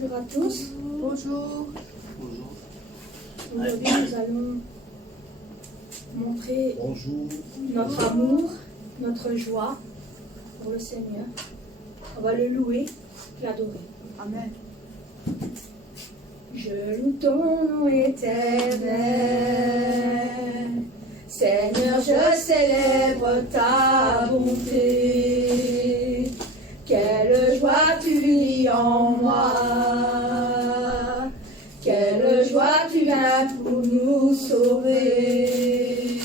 Bonjour à tous. Bonjour. Aujourd'hui, nous allons montrer notre amour, notre joie pour le Seigneur. On va le louer, l'adorer. Amen. Je loue ton nom éternel. Seigneur, je célèbre ta bonté. Quelle joie tu vis en moi. Quelle joie tu viens pour nous sauver.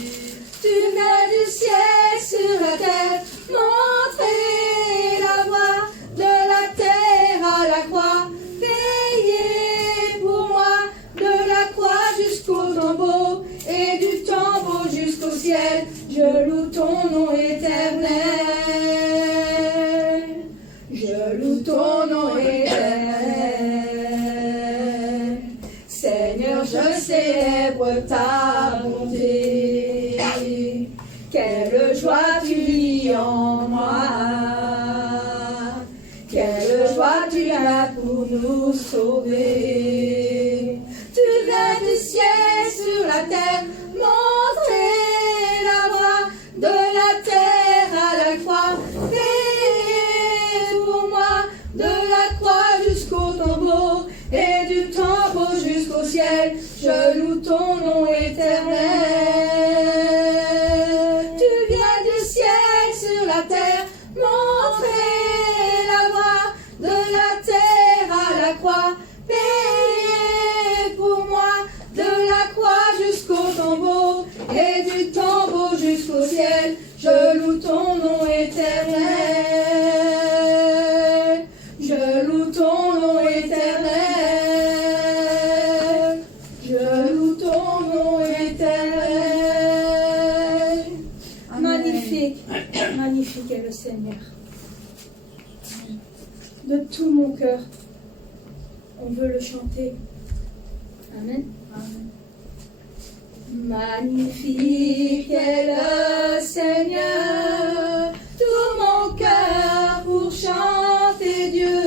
Tu viens du ciel sur la terre, montrer la voie de la terre à la croix. Veillez pour moi de la croix jusqu'au tombeau et du tombeau jusqu'au ciel. Je loue ton nom éternel. Je loue ton nom éternel. Seigneur, je célèbre ta bonté. Quelle joie tu vis en moi. Quelle joie tu as pour nous sauver. Tu viens du ciel sur la terre, montrer la voie de la terre à la croix. Veillez pour moi de la croix jusqu'au tombeau et du tombeau jusqu'au ciel. Je loue ton nom éternel. Tu viens du ciel sur la terre, montrer la voie de la terre à la croix. Veillez pour moi de la croix jusqu'au tombeau et du tombeau jusqu'au ciel. Je loue ton nom éternel. Je loue ton nom éternel. Je loue ton nom éternel. Magnifique, magnifique est le Seigneur. De tout mon cœur, on veut le chanter. Amen. Amen. Magnifique est le Seigneur, tout mon cœur pour chanter Dieu.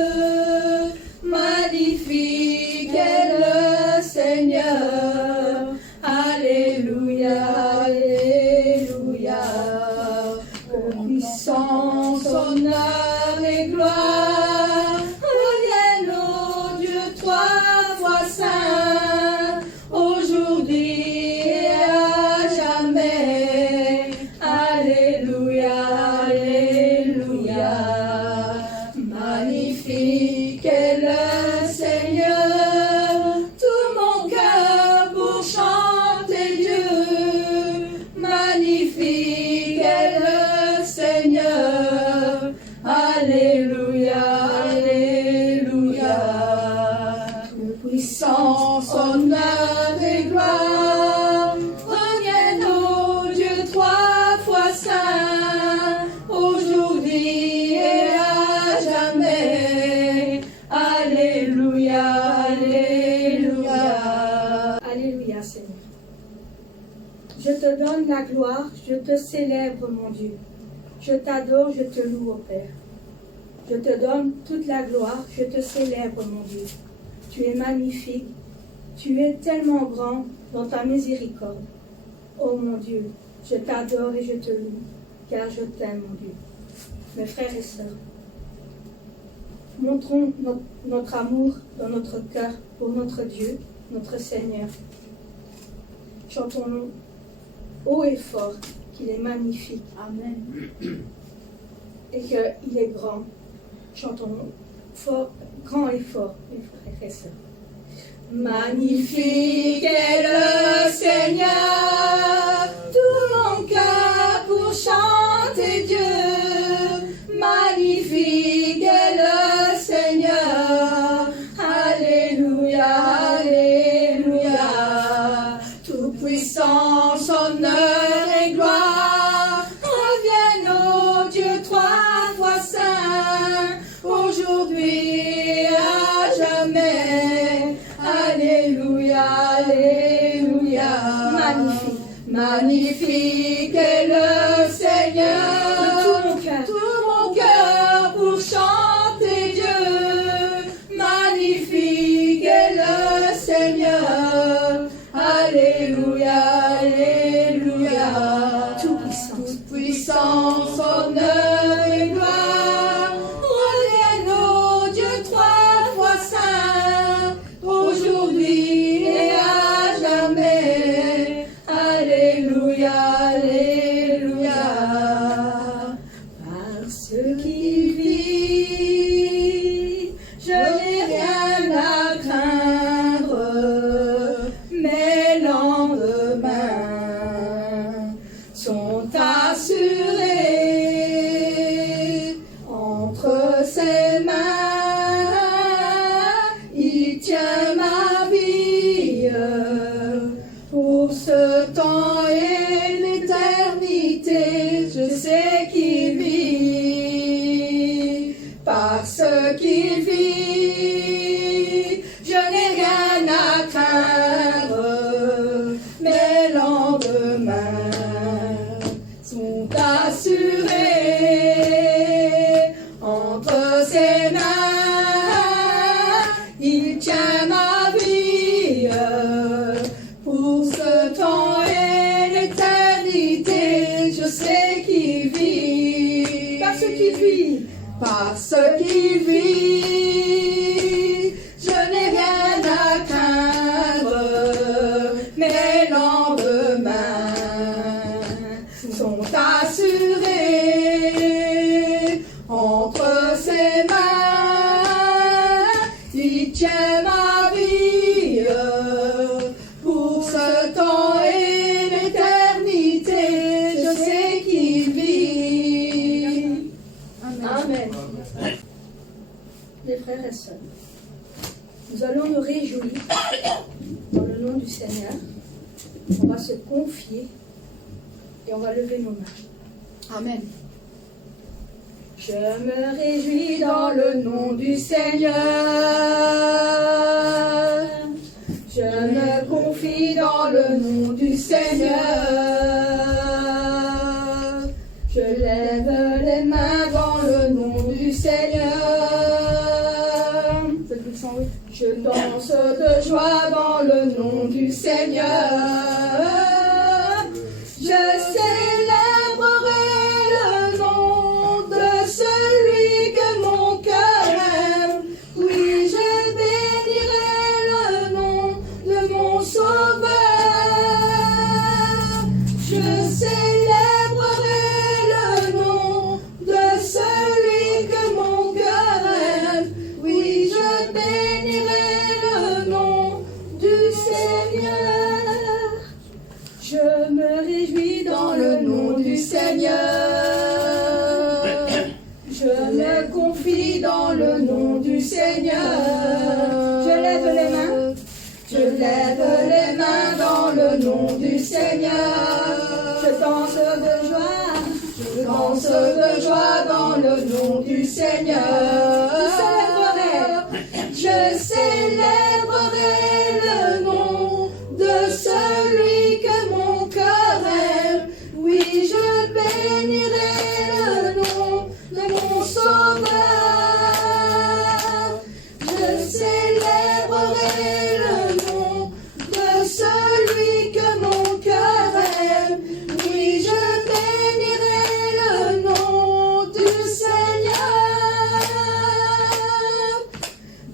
Magnifique est le Seigneur, alléluia, alléluia. Que puissance, honneur et gloire reviennent au Dieu trois fois saint, aujourd'hui. Alléluia, alléluia. Magnifique est le Seigneur, tout mon cœur pour chanter Dieu. Magnifique est le Seigneur, alléluia, alléluia. Que puissance, honneur et gloire reviennent au Dieu trois fois saint, aujourd'hui et à jamais. Alléluia, alléluia. Alléluia, Seigneur. Je te donne la gloire, je te célèbre, mon Dieu. Je t'adore, je te loue, ô Père. Je te donne toute la gloire, je te célèbre, mon Dieu. Tu es magnifique, tu es tellement grand dans ta miséricorde. Oh mon Dieu, je t'adore et je te loue, car je t'aime, mon Dieu. Mes frères et sœurs, montrons notre amour dans notre cœur pour notre Dieu, notre Seigneur. Chantons-nous haut et fort qu'il est magnifique. Amen. Et qu'il est grand. Chantons-nous fort, grand et fort, mes frères et sœurs. Magnifique est le Seigneur, tout mon cœur pour chanter Dieu. Magnifique est le Seigneur, alléluia, alléluia. Toute puissance, honneur et gloire reviennent au Dieu trois fois saint, aujourd'hui et à jamais. Alléluia, alléluia. Magnifique, magnifique est le Seigneur. Tout mon cœur pour chanter Dieu. Magnifique. rien à craindre, mes lendemains sont assurés entre ses mains. Il tient ma vie pour ce temps et l'éternité. Je sais qu'il vit parce qu'il vit. Je n'ai rien à craindre. Mes lendemains sont assurés entre ses mains. Il tient ma vie pour ce temps et l'éternité. Je sais qu'il vit parce qu'il vit, parce qu'il vit. Je n'ai rien à craindre. Mes lendemains sont assurés entre ses mains. Il tient ma vie pour ce temps et l'éternité. Je sais qu'il vit. Amen. Les frères et sœurs, nous allons nous réjouir dans le nom du Seigneur. On va se confier et on va lever nos mains. Amen. Je me réjouis dans le nom du Seigneur. Je me confie dans le nom du Seigneur. Je lève les mains dans le nom du Seigneur. Je danse de joie dans le nom du Seigneur. Je célébrerai le nom de celui que mon cœur aime. Oui, je bénirai le nom de mon Sauveur. Je célébrerai le nom de celui que mon cœur aime. Oui, je bénirai le nom du Seigneur. Je me réjouis dans le nom du Seigneur. Je me confie dans le nom du Seigneur. Je lève les mains. Je lève les mains dans le nom du Seigneur. Je danse de joie. Je danse de joie dans le nom du Seigneur. Je célébrerai le nom de celui que mon cœur aime. Oui, je bénirai le nom de mon Sauveur. Je célébrerai le nom de celui que mon cœur aime. Oui, je bénirai le nom du Seigneur.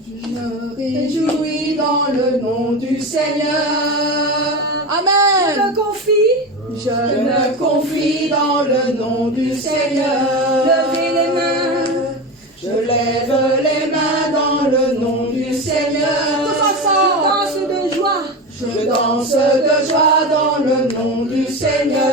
Je me réjouis dans le nom du Seigneur. Amen. Je me confie. Je me confie dans le nom du Seigneur. Levez les mains. Je lève les mains dans le nom du Seigneur. Je danse de joie. Je danse de joie dans le nom du Seigneur.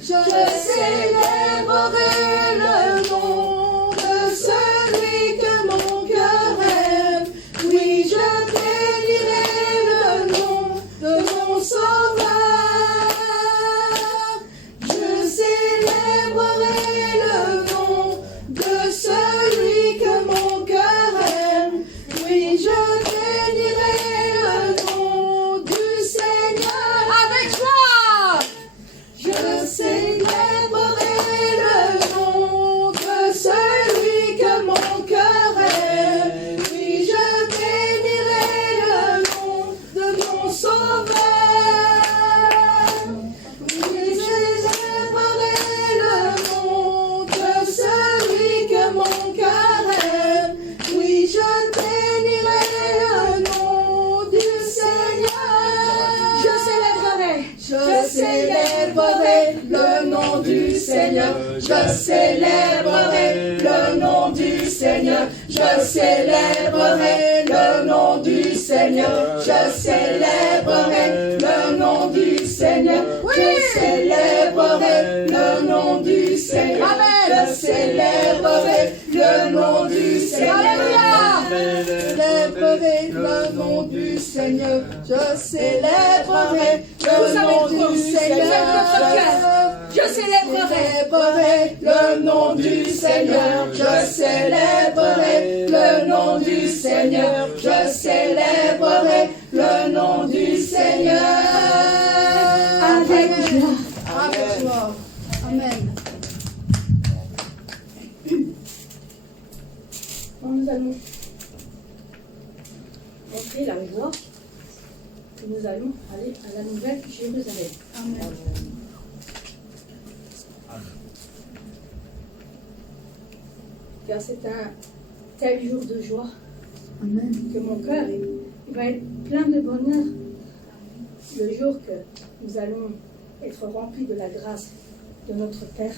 Je célébrerai le nom de celui que mon cœur aime. Oui, je bénirai le nom de mon Sauveur. Je célébrerai le nom de celui que mon cœur aime. Oui, je bénirai le nom du Seigneur. Avec joie. Je célébrerai le nom de celui que mon cœur aime. Oui, je bénirai le nom de mon Sauveur. Oui, je célébrerai le nom de celui que mon cœur aime. Oui, je bénirai le nom du Seigneur. Je célébrerai le nom du Seigneur. Je célébrerai le nom du Seigneur. Seigneur, je célébrerai le nom du Seigneur, je célébrerai le nom du Seigneur, je célébrerai le nom du Seigneur, je célébrerai le nom du Seigneur, je célébrerai le nom du Seigneur, je célébrerai le nom du Seigneur. Je célébrerai le nom du Seigneur, je célébrerai le nom du Seigneur, je célébrerai le nom du Seigneur. avec joie. Avec joie. Amen. Nous allons entrer la joie et nous allons aller à la nouvelle Jérusalem. Amen. Car c'est un tel jour de joie Amen. que mon cœur il va être plein de bonheur le jour que nous allons être remplis de la grâce de notre Père.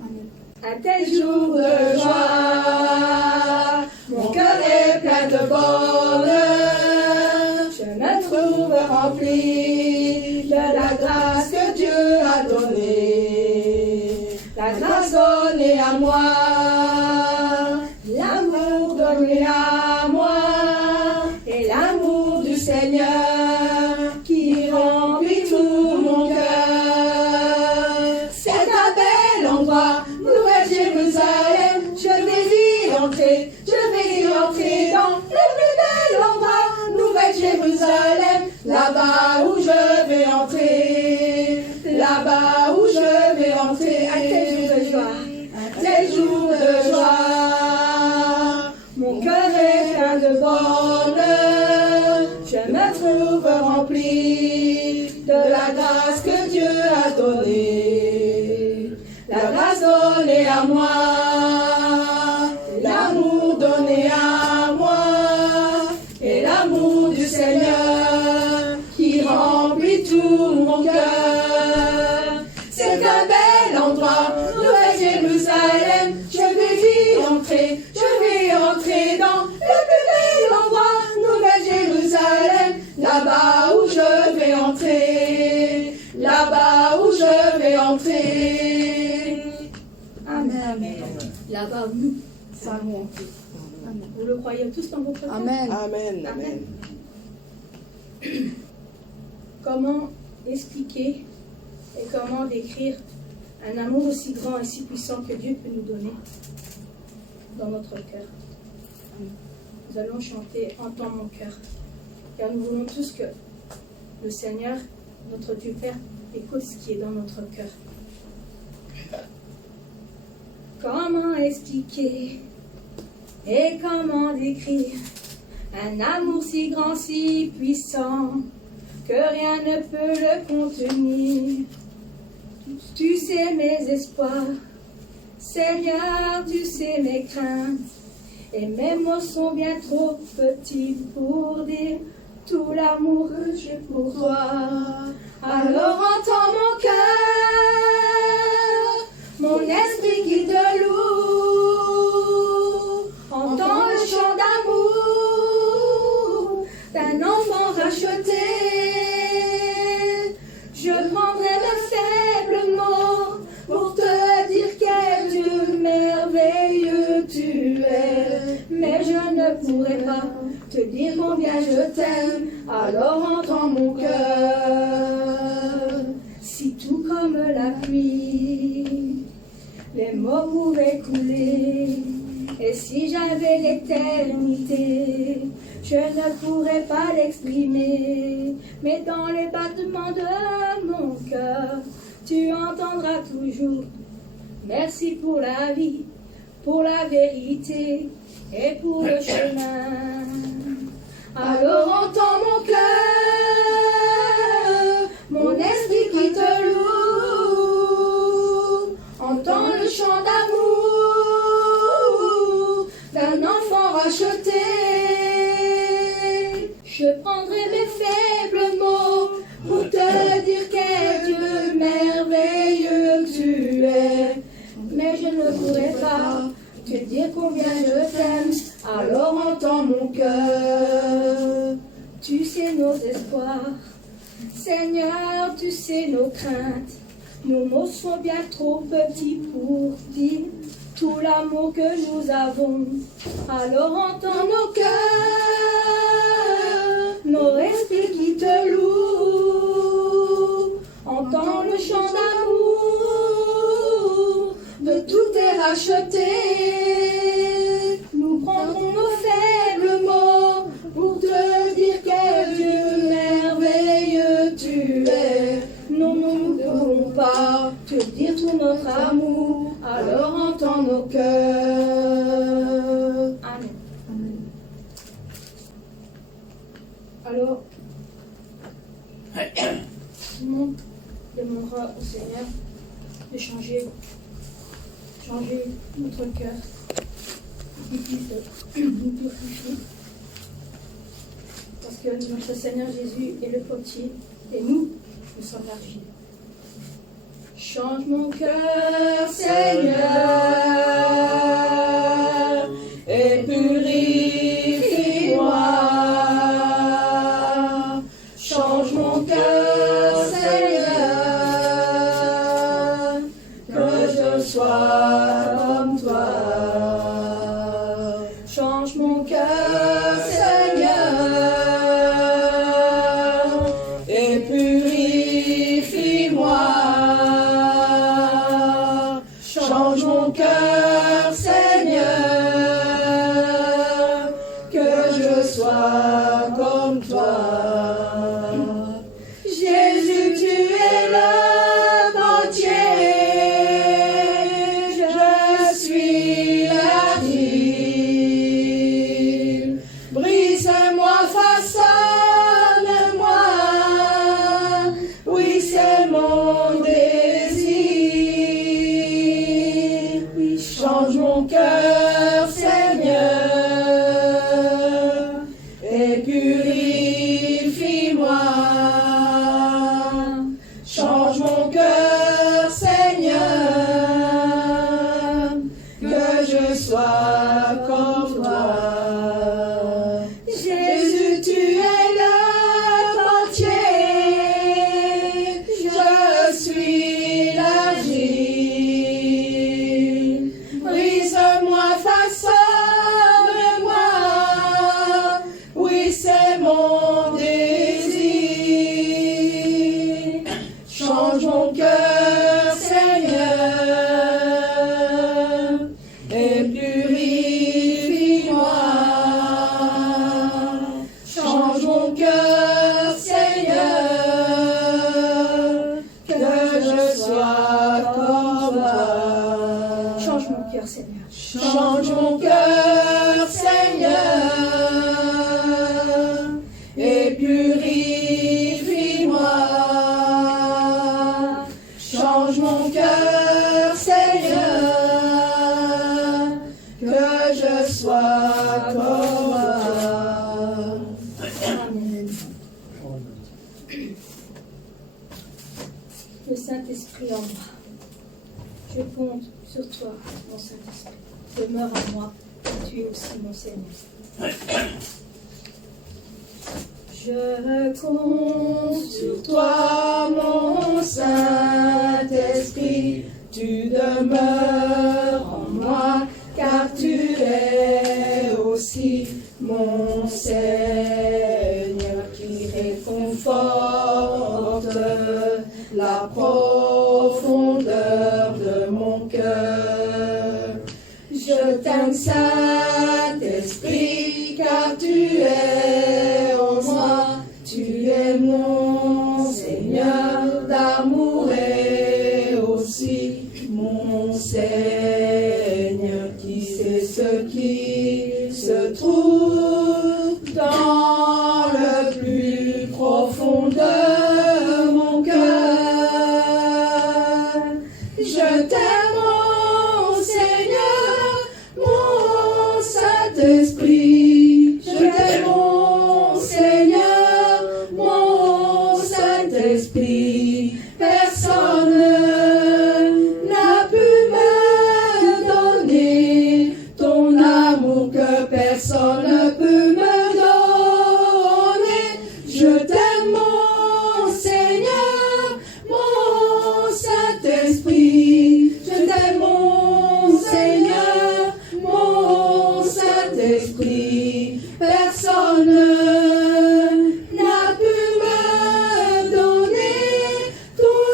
Amen. Un tel jour de joie, mon cœur est plein de bonheur. Je me trouve rempli de la grâce que Dieu a donnée. La grâce donnée à moi, l'amour donné à moi, et l'amour du Seigneur qui remplit tout mon cœur. C'est un bel endroit, Nouvelle Jérusalem, je vais y entrer dans le plus bel endroit, Nouvelle Jérusalem, là-bas où je vais entrer, là-bas où je vais entrer. Un tel jour de joie, mon cœur est plein de bonheur, je me trouve rempli de la grâce que Dieu a donnée. La grâce donnée à moi, l'amour donné à moi, et l'amour du Seigneur qui remplit tout mon cœur. C'est un bel endroit, Nouvelle Jérusalem, je vais y entrer dans le plus bel endroit, Nouvelle Jérusalem, là-bas où je vais entrer, là-bas où je vais entrer. Amen. Là-bas où nous allons entrer. Vous le croyez tous dans votre cœur? Amen. Amen. Amen. Comment expliquer et comment décrire un amour aussi grand et si puissant que Dieu peut nous donner dans notre cœur? Nous allons chanter « Entends mon cœur », car nous voulons tous que le Seigneur, notre Dieu Père, écoute ce qui est dans notre cœur. Comment expliquer et comment décrire un amour si grand, si puissant, que rien ne peut le contenir? Tu sais mes espoirs, Seigneur, tu sais mes craintes, et mes mots sont bien trop petits pour dire tout l'amour que j'ai pour toi. Alors entends mon cœur, mon esprit qui te loue, entends le chant d'amour d'un enfant racheté. Je prendrai mes faibles mots pour te dire quel Dieu merveilleux tu es, mais je ne pourrai pas te dire combien je t'aime, alors entends mon cœur. Si tout comme la pluie, les mots pouvaient couler, et si j'avais l'éternité, je ne pourrais pas l'exprimer, mais dans les battements de mon cœur, tu entendras toujours. Merci pour la vie, pour la vérité et pour le chemin. Alors entends mon cœur, mon esprit qui te loue, entends le chant d'amour d'un enfant racheté. Je prendrai mes faibles mots pour te dire quel Dieu merveilleux tu es, mais je ne pourrai pas te dire combien je t'aime, alors entends mon cœur. Tu sais nos espoirs, Seigneur, tu sais nos craintes. Nos mots sont bien trop petits pour dire tout l'amour que nous avons. Alors entends nos cœurs, nos esprits qui te louent. Entends le chant d'amour de tout est racheté. Nous prendrons nos faibles mots pour te dire quel Dieu merveilleux tu es. Non, nous ne pourrons pas te dire tout notre amour, alors entends nos cœurs. Amen. Amen. Alors, tout le monde demandera au Seigneur de changer notre cœur, de nous purifier. Parce que notre Seigneur Jésus est le potier et nous sommes l'argile. Change mon cœur, Seigneur, et purifie-moi. Change mon cœur, Seigneur, que je sois comme toi. Change mon cœur, Seigneur, et purifie-moi. Change mon cœur, Seigneur, que je sois comme toi. Jésus, tu es le potier, je suis l'argile. Brise-moi, façonne-moi, oui, c'est mon désir. Change mon cœur, Seigneur, et purifie-moi. Change mon cœur, Seigneur, que je sois comme toi. Jésus, tu es le potier, je suis l'argile. Brise-moi, façonne-moi, oui, c'est mon désir. Change mon cœur, Seigneur, et purifie-moi. Change mon cœur, Seigneur, que je sois comme toi. Change mon cœur, Seigneur. Change mon cœur, Seigneur, et purifie-moi. Change mon cœur, Seigneur, que je sois comme toi. Amen. Le Saint-Esprit en moi. Je compte sur toi, mon Saint-Esprit. Demeure en moi, tu es aussi mon Seigneur. Je compte sur toi, mon Saint-Esprit. Tu demeures en moi, car tu es aussi mon Seigneur, qui réconforte la profondeur de mon cœur. Je t'aime, Saint-Esprit, car tu es en moi. Tu es mon Seigneur d'amour et aussi mon Seigneur, qui sait ce qui se trouve dans le plus profond de mon cœur. Je t'aime, mon Seigneur, mon Saint-Esprit. Je t'aime, mon Seigneur, mon Saint-Esprit. Personne n'a pu me donner ton personne ne peut me donner. Je t'aime, mon Seigneur, mon Saint-Esprit. Je t'aime, mon Seigneur, mon Saint-Esprit. Personne n'a pu me donner ton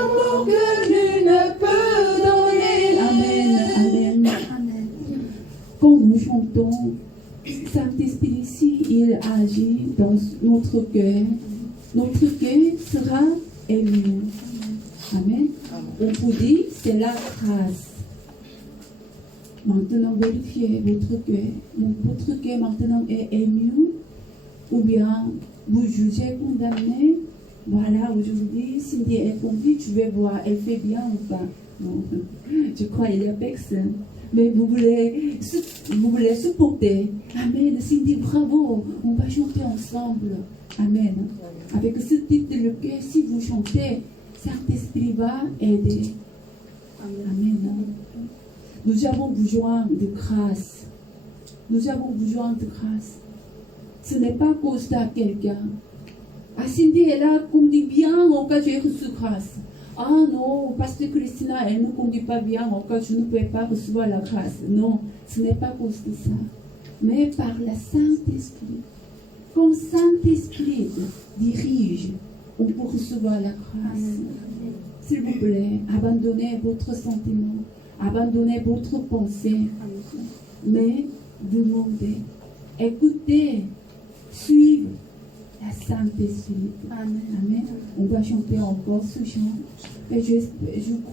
amour que nul ne peut donner. Amen, amen. Quand nous chantons, Saint-Esprit, si il agit dans notre cœur sera ému. Amen. On vous dit, c'est la grâce. Maintenant, vérifiez votre cœur. Votre cœur maintenant est ému, ou bien vous jugez, condamné. Voilà, aujourd'hui, Cindy est conduite, je vais voir, elle fait bien ou pas. Non, je crois qu'il n'y a personne. Mais vous voulez supporter. Amen. Cindy, bravo. On va chanter ensemble. Amen. Avec ce titre de le cœur, si vous chantez, Saint-Esprit va aider. Amen. Nous avons besoin de grâce. Nous avons besoin de grâce. Ce n'est pas à cause de quelqu'un. Ah, Cindy est là, conduit bien, en cas j'ai reçu grâce. Ah non, Pasteur Christina, elle ne conduit pas bien, en cas je ne peux pas recevoir la grâce. Non, ce n'est pas à cause de ça. Mais par le Saint-Esprit. Quand Saint-Esprit dirige, on peut recevoir la grâce. S'il vous plaît, abandonnez votre sentiment, abandonnez votre pensée, mais demandez, écoutez, suivez la Saint-Esprit. Amen. On va chanter encore ce chant. Et je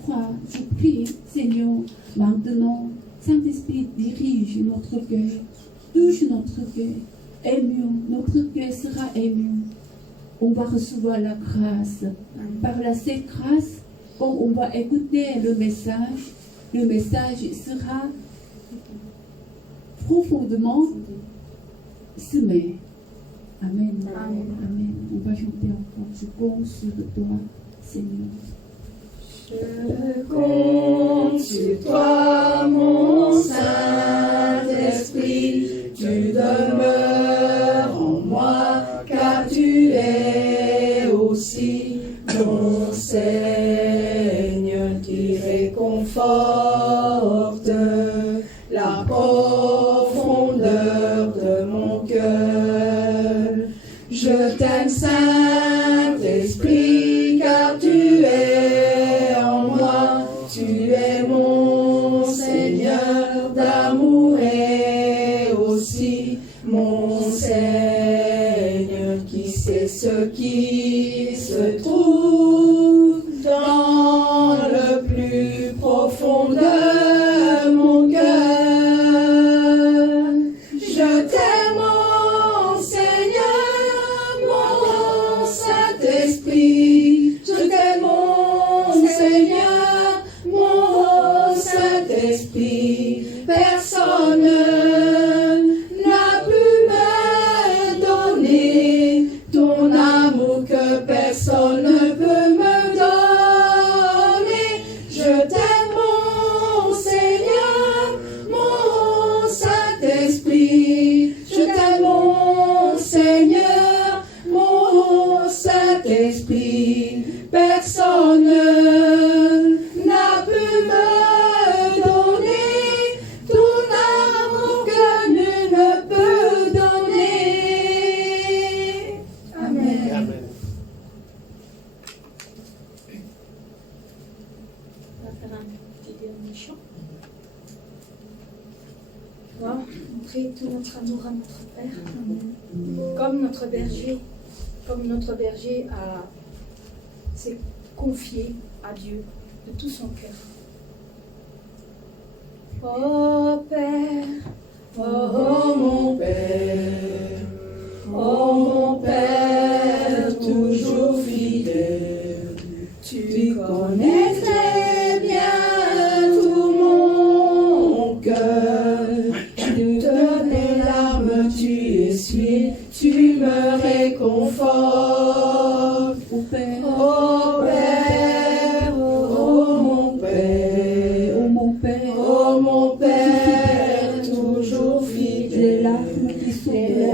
crois, je prie, Seigneur, maintenant, Saint-Esprit dirige notre cœur, touche notre cœur, ému, notre cœur sera ému. On va recevoir la grâce. Par cette grâce, quand on va écouter le message sera profondément semé. Amen. Amen. On va chanter encore. Je compte sur toi, Seigneur. Je compte sur toi, mon Saint-Esprit. Tu demeures en moi, car tu es aussi mon Seigneur qui réconforte la profondeur de mon cœur. Je t'aime, Saint-Esprit, car tu es en moi. Tu es mon Seigneur d'amour et aussi mon Seigneur qui sait ce qui se trouve dans le plus profond de mon cœur. Je t'aime, mon Seigneur, mon Saint-Esprit. Je t'aime, mon Seigneur, mon Saint-Esprit. Personne n'a pu me donner ton amour que personne ne peut me donner. Je t'aime, mon Seigneur, mon Saint-Esprit. Je t'aime, mon Seigneur, mon Saint-Esprit. Personne n'a pu me donner ton amour que nul ne peut donner. Amen. On va faire un petit dernier chant. On va montrer tout notre amour à notre Père. Comme notre berger s'est confié à Dieu de tout son cœur. Oh Père, Oh mon Père, oh mon Père, toujours fidèle, tu connais très bien tout mon cœur. De tes larmes tu essuies, tu me réconfortes. Au Père, Oh Père, oh mon Père, oh mon Père, oh mon Père, toujours tu es fidèle. là larmes qui sont de